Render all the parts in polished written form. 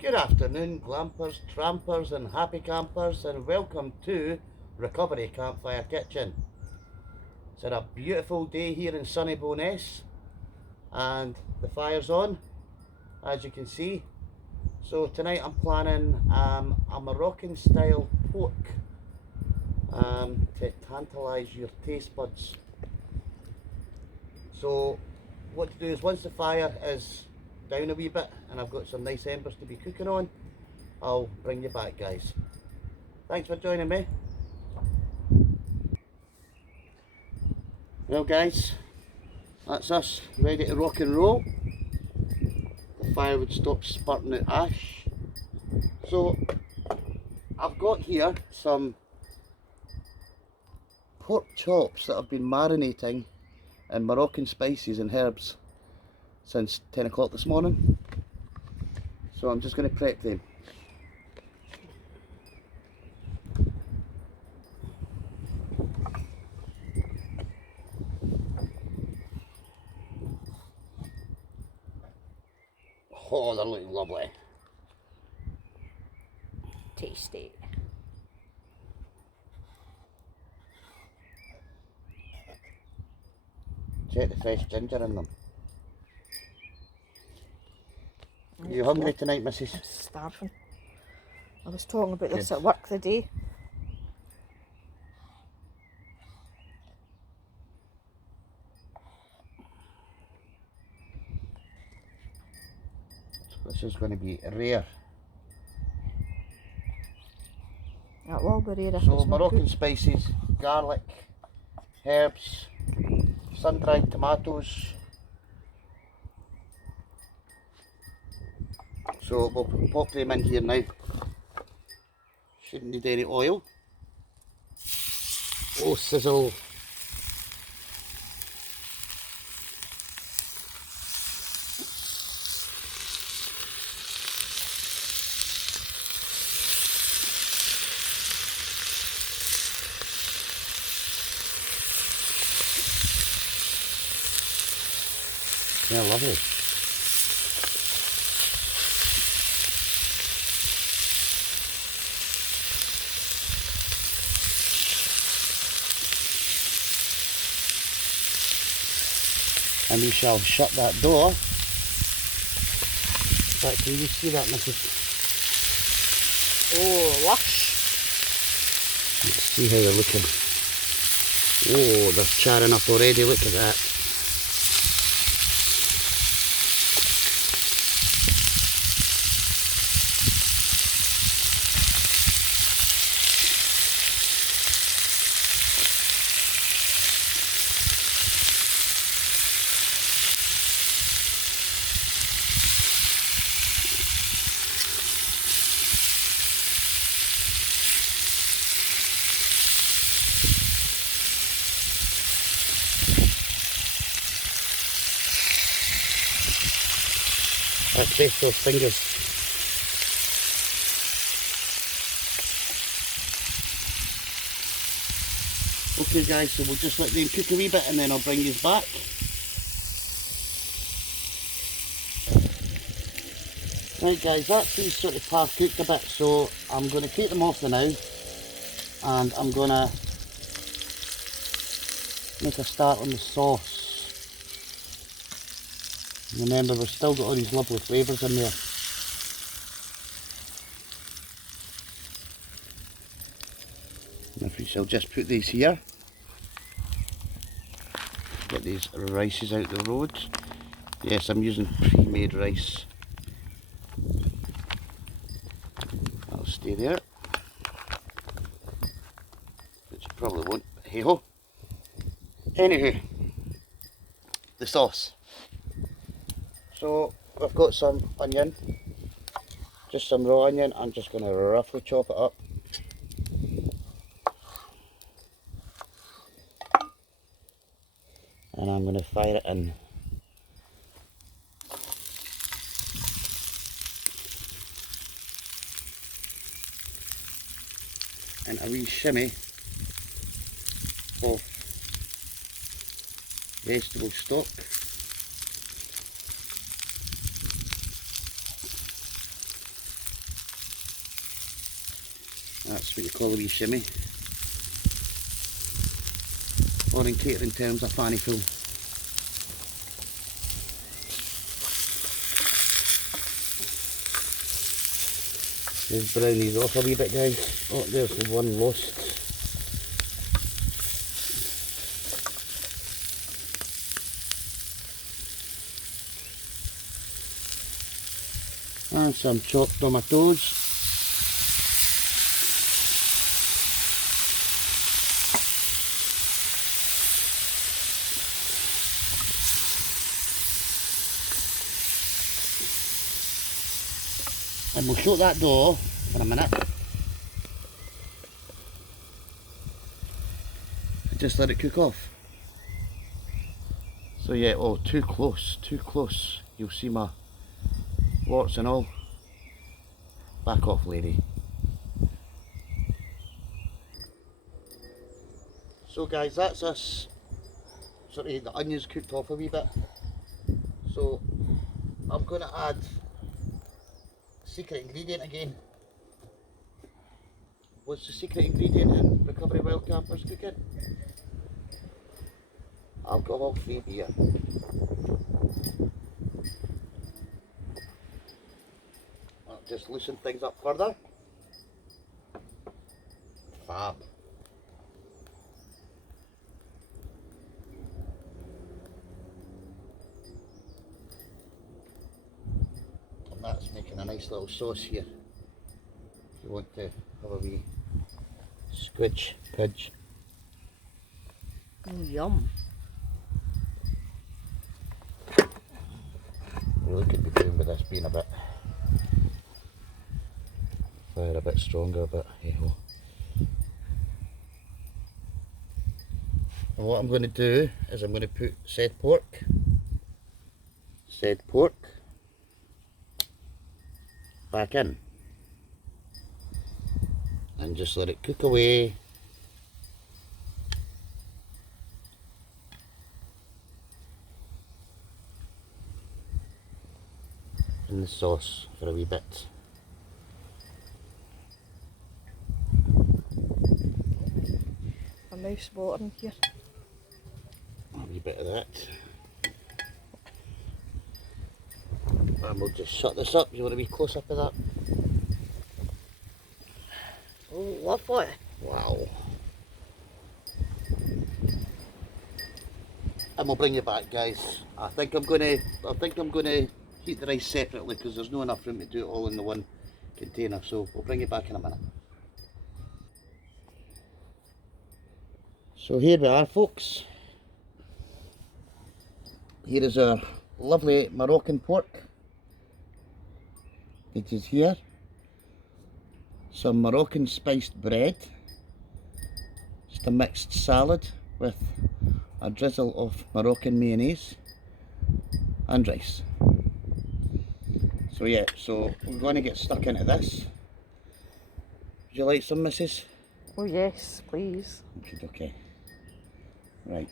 Good afternoon, glampers, trampers and happy campers, and welcome to Recovery Campfire Kitchen. It's a beautiful day here in sunny Bo'ness and the fire's on, as you can see. So tonight I'm planning a Moroccan style pork to tantalise your taste buds. So what to do is, once the fire is down a wee bit and I've got some nice embers to be cooking on, I'll bring you back, guys. Thanks for joining me. Well guys, that's us ready to rock and roll. The fire would stop spurting out ash. So I've got here some pork chops that I've been marinating in Moroccan spices and herbs since 10 o'clock this morning. So I'm just going to prep them. Oh, they're looking lovely. Tasty. Check the fresh ginger in them. You hungry tonight, missus? I'm starving. I was talking about this at work the day. This is going to be rare. That will be rare if So it's not Moroccan good. spices, garlic, herbs, sun-dried tomatoes. So we'll pop them in here now. Shouldn't need any oil. Oh, sizzle. Yeah, lovely. And we shall shut that door. But can you see that, missus? Oh, lush. Let's see how they're looking. Oh, they're charring up already, look at that. Let's taste those fingers. Okay guys, so we'll just let them cook a wee bit and then I'll bring you back. Right guys, that's these sort of half cooked a bit, so I'm going to take them off the now and I'm going to make a start on the sauce. Remember, we've still got all these lovely flavours in there. And if we shall just put these here. Get these rices out the road. Yes, I'm using pre-made rice. That'll stay there. Which probably won't, but hey ho. Anywho, the sauce. So we've got some onion, just some raw onion. I'm just going to roughly chop it up. And I'm going to fire it in. And a wee shimmy of vegetable stock. That's what you call a wee shimmy. Or in catering terms, a fanny full. Just brown these off a wee bit, guys. Oh, there's the one lost. And some chopped tomatoes. And we'll shut that door for a minute. Just let it cook off. So yeah, oh, too close, too close. You'll see my warts and all. Back off, lady. So guys, that's us. Sorry, the onions cooked off a wee bit. So I'm going to add secret ingredient again. What's the secret ingredient in Recovery WildCamper's cooking? Alcohol-free beer. I'll just loosen things up further. Fab. And that's making a nice little sauce here. If you want to have a wee squidge, pudge. Oh, yum. Really could be doing with this being a bit fire a bit stronger, but hey ho. And what I'm going to do is I'm going to put said pork back in and just let it cook away. In the sauce for a wee bit. A nice water in here. A wee bit of that. And we'll just shut this up. You want a wee close up of that? Oh, lovely. Wow. And we'll bring you back, guys. I think I'm gonna heat the rice separately because there's not enough room to do it all in the one container, so we'll bring you back in a minute. So here we are, folks. Here is our lovely Moroccan pork. It is here. Some Moroccan spiced bread. Just a mixed salad with a drizzle of Moroccan mayonnaise and rice. So yeah, so we're going to get stuck into this. Would you like some, missus? Oh yes, please. Okay. Right.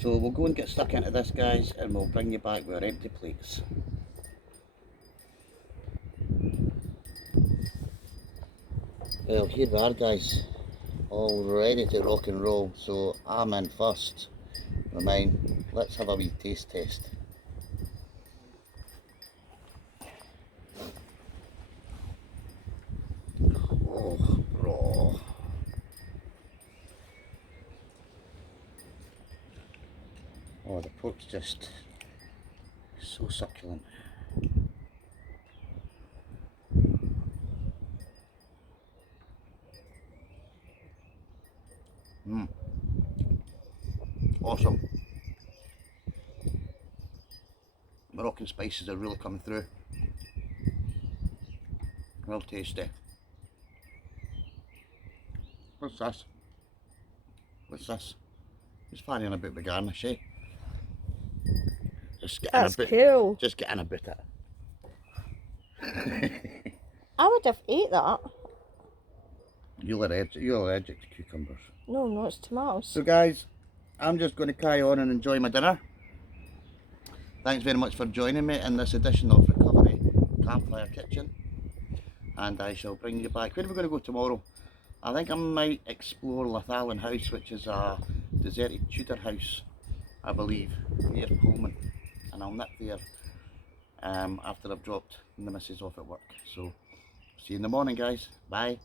So we'll go and get stuck into this, guys, and we'll bring you back with our empty plates. Well, here we are, guys. All ready to rock and roll. So I'm in first with mine. Let's have a wee taste test. Oh, bro. Oh, the pork's just so succulent. Awesome. Moroccan spices are really coming through. Real tasty. What's this? What's this? Just fanning a bit of the garnish, eh? Just getting That's a bit. cool. Just getting a bit of it. I would have ate that. You're allergic to cucumbers. No, no, it's tomatoes. So guys, I'm just going to carry on and enjoy my dinner. Thanks very much for joining me in this edition of Recovery Campfire Kitchen. and I shall bring you back. Where are we going to go tomorrow? I think I might explore Lathallan House, which is a deserted Tudor house, I believe, near Pullman, and I'll nip there after I've dropped the missus off at work. So, see you in the morning, guys. Bye.